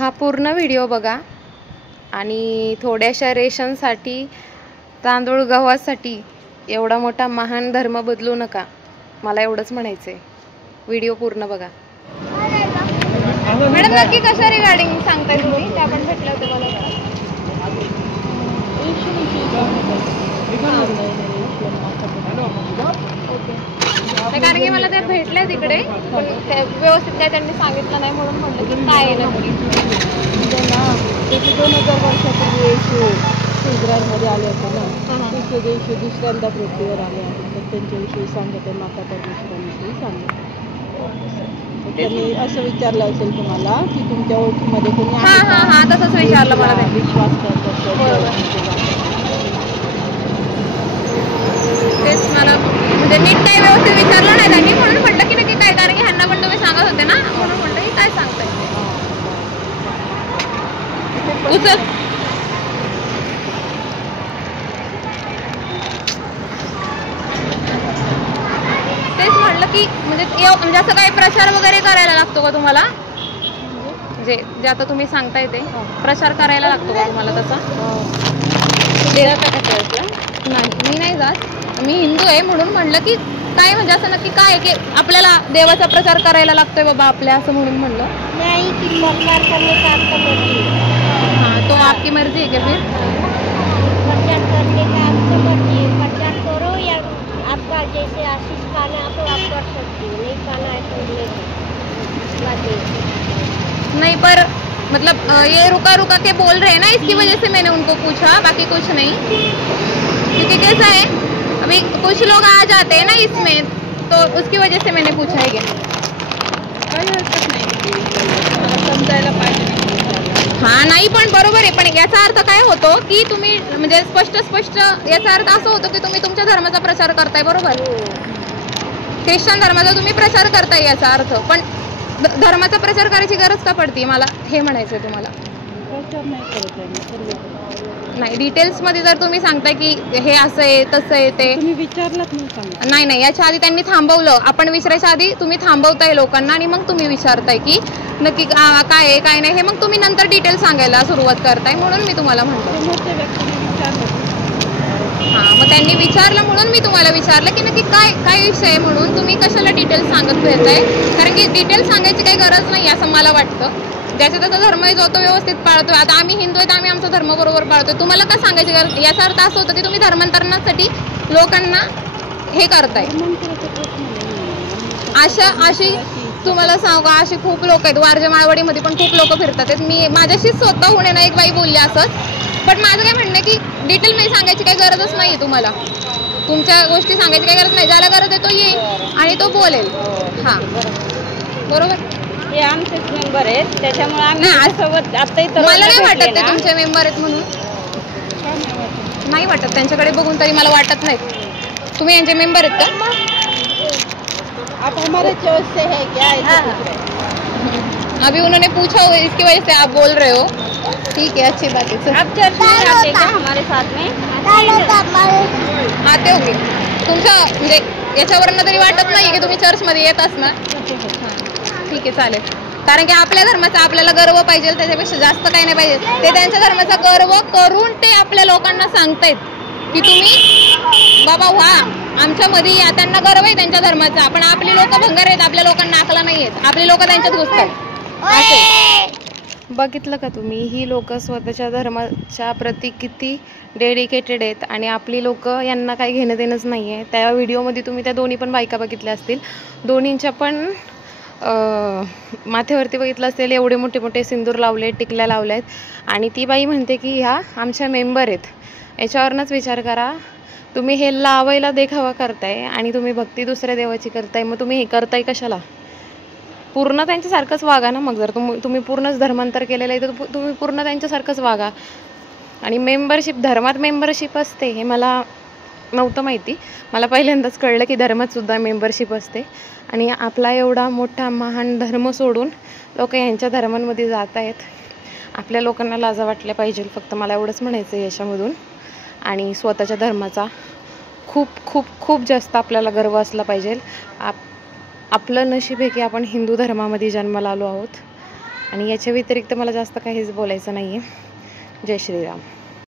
हा पूर्ण व्हिडिओ बघा आणि थोड्याशा रेशनसाठी, तांदूळ गव्हासाठी एवढा मोठा महान धर्म बदलू नका, मला एवढंच म्हणायचंय. व्हिडिओ पूर्ण बघा. मॅडम नक्की कशा रिगार्डिंग सांगताय तुम्ही? त्या पण भेटल्या होत्या मला. कारण की मला त्या भेटल्या तिकडे, पण व्यवस्थित काय त्यांनी सांगितलं नाही, म्हणून म्हटलं की काय आहे नक्की. 2000 वर्षापूर्वी इस्रायलमध्ये आले होते ना, तिसऱ्या दिवशी दुसऱ्यांदा पृथ्वीवर आले आहेत, तर त्यांच्याविषयी सांगत आहे, माता परमेश्वरांविषयी सांगत. त्यांनी असं विचारलं असेल तुम्हाला की तुमच्या ओळखीमध्ये कोणी आहे का? हां तसंच विचारलं मला. विश्वास करतात. तेच मला म्हणजे नीट काही व्यवस्थित विचारलं नाही त्यांनी, म्हणून म्हटलं की नक्की काय, कारण की ह्यांना पण तुम्ही सांगत होते ना, म्हणून म्हटलं की काय सांगताय. तेच म्हटलं की म्हणजे असं काही प्रचार वगैरे करायला लागतो का तुम्हाला? जे आता तुम्ही सांगताय ते प्रचार करायला लागतो का तुम्हाला तसा? नाही, मी नाही जात, मी हिंदू आहे, म्हणून म्हणलं की काय म्हणजे असं नक्की काय की आपल्याला देवाचा प्रचार करायला लागतोय बाबा आपल्या, असं म्हणून म्हणलं. नाही की प्रचार करने का आपका मर्जी. हाँ, तो आपकी मर्जी है क्या फिर? प्रचार करने का आपका मर्जी है, प्रचार करो या आपका जैसे आशीष पाना तो आप कर सकती हो, नहीं पाना है तो नहीं, पर मतलब ये रुका रुका के बोल रहे हैं ना, इसकी वजह से मैंने उनको पूछा, बाकी कुछ नहीं. क्योंकि कैसा है, अभी कुछ लोग आ जाते हैं ना इसमें, तो उसकी वजह से मैंने पूछा है. क्या समजायला पाहिजे. हां नाही, पण बरोबर आहे, पण याचा अर्थ काय होतो की तुम्ही म्हणजे स्पष्ट याचा अर्थ असं होतो की तुम्ही तुमच्या धर्माचा प्रचार करताय, बरोबर? ख्रिश्चन धर्माचा तुम्ही प्रचार करताय याचा अर्थ, पण धर्माचा प्रचार करायची गरज का पडते, मला हे म्हणायचंय तुम्हाला. नाही, डिटेल्स मध्ये जर तुम्ही सांगताय की हे असं आहे तसं आहे ते विचारलं नाही, याच्या आधी त्यांनी थांबवलं, आपण विचारायच्या आधी तुम्ही थांबवताय लोकांना आणि मग तुम्ही विचारताय की नक्की काय आहे काय नाही, हे मग तुम्ही नंतर डिटेल सांगायला सुरुवात करताय, म्हणून मी तुम्हाला म्हणतो. हां, मग त्यांनी विचारलं म्हणून मी तुम्हाला विचारलं की नक्की काय विषय आहे, म्हणून तुम्ही कशाला डिटेल्स सांगत फिरताय, कारण की डिटेल्स सांगायची काही गरज नाही असं मला वाटतं. ज्याचा त्याचा धर्म आहे जो तो व्यवस्थित पाळतोय. आता आम्ही हिंदू आहेत, आम्ही आमचा धर्म बरोबर पाळतोय, तुम्हाला काय सांगायची गरज? याचा अर्थ असं होतं की तुम्ही धर्मांतरणासाठी लोकांना हे करताय. अशी तुम्हाला सांगू का, अशी खूप लोक आहेत, वारजे माळवाडीमध्ये पण खूप लोक फिरतात. मी माझ्याशी स्वतःहून आहे ना, एक बाई बोलली असंच, पण माझं काय म्हणणं की डिटेलमध्ये सांगायची काही गरजच नाही आहे तुम्हाला, तुमच्या गोष्टी सांगायची काही गरज नाही. ज्याला गरज आहे तो येईल आणि तो बोलेल. हां बरोबर, हे आमचेच मेंबर आहेत, त्याच्यामुळे आम्ही सोबत आता इथं. मला नाही वाटत ते तुमचे मेंबर आहेत म्हणून, नाही वाटत, त्यांच्याकडे बघून तरी मला वाटत नाही. तुम्ही यांचे मेंबर आहेत का? आप हमारे चर्च से है क्या? अभी उन्होंने पूछा, इसकी वजह से आप बोल रहे हो. ठीक है, अच्छी बात है. आप चर्च में आते क्या हमारे साथ में? आते होगे. तुमच्या म्हणजे याच्यावरनं तरी वाटत नाही की तुम्ही चर्चमध्ये येत असणार. ठीक आहे, चालेल. कारण की आपल्या धर्माचा आपल्याला गर्व पाहिजे, त्याच्यापेक्षा जास्त काही नाही पाहिजे. ते त्यांच्या धर्माचा गर्व करून ते आपल्या लोकांना सांगतायत की तुम्ही बाबा व्हा आमच्यामध्ये या. त्यांना गर्व आहे त्यांच्या धर्माचा, पण आपली लोक भंगार आहेत, आपल्या लोकांना अकला नाही आहेत, आपली लोक त्यांच्यात घुसतात. बघितलं का तुम्ही, ही लोक स्वतःच्या धर्माच्या प्रती किती डेडिकेटेड आहेत आणि आपली लोक यांना काही घेणं देणंच नाही आहे. त्या व्हिडिओमध्ये तुम्ही त्या दोन्ही पण बायका बघितल्या असतील, दोन्हींच्या पण माथ्यावरती बघितलं असेल एवढे मोठे मोठे सिंदूर लावले, टिकल्या लावल्या आहेत, आणि ती बाई म्हणते की ह्या आमच्या मेंबर आहेत. याच्यावरनंच विचार करा, तुम्ही हे लावायला देखावा करताय आणि तुम्ही भक्ती दुसऱ्या देवाची करताय, मग तुम्ही हे करताय कशाला? पूर्ण त्यांच्यासारखंच वागा ना. मग जर तुम्ही पूर्णच धर्मांतर केलेलं आहे तर तुम्ही पूर्ण त्यांच्यासारखंच वागा. आणि मेंबरशिप, धर्मात मेंबरशिप असते हे मला नव्हतं माहिती, मला पहिल्यांदाच कळलं की धर्मात सुद्धा मेंबरशिप असते. आणि आपला एवढा मोठा महान धर्म सोडून लोक यांच्या धर्मांमध्ये जात आहेत. आपल्या लोकांना लाजा वाटल्या पाहिजे, फक्त मला एवढंच म्हणायचं आहे याच्यामधून. आणि स्वतःच्या धर्माचा खूप खूप खूप जास्त आपल्याला गर्व असला पाहिजे. आपलं नशीब आहे की आपण हिंदू धर्मामध्ये जन्माला आलो आहोत. आणि याच्या व्यतिरिक्त मला जास्त काहीच बोलायचं नाही आहे. जय श्रीराम.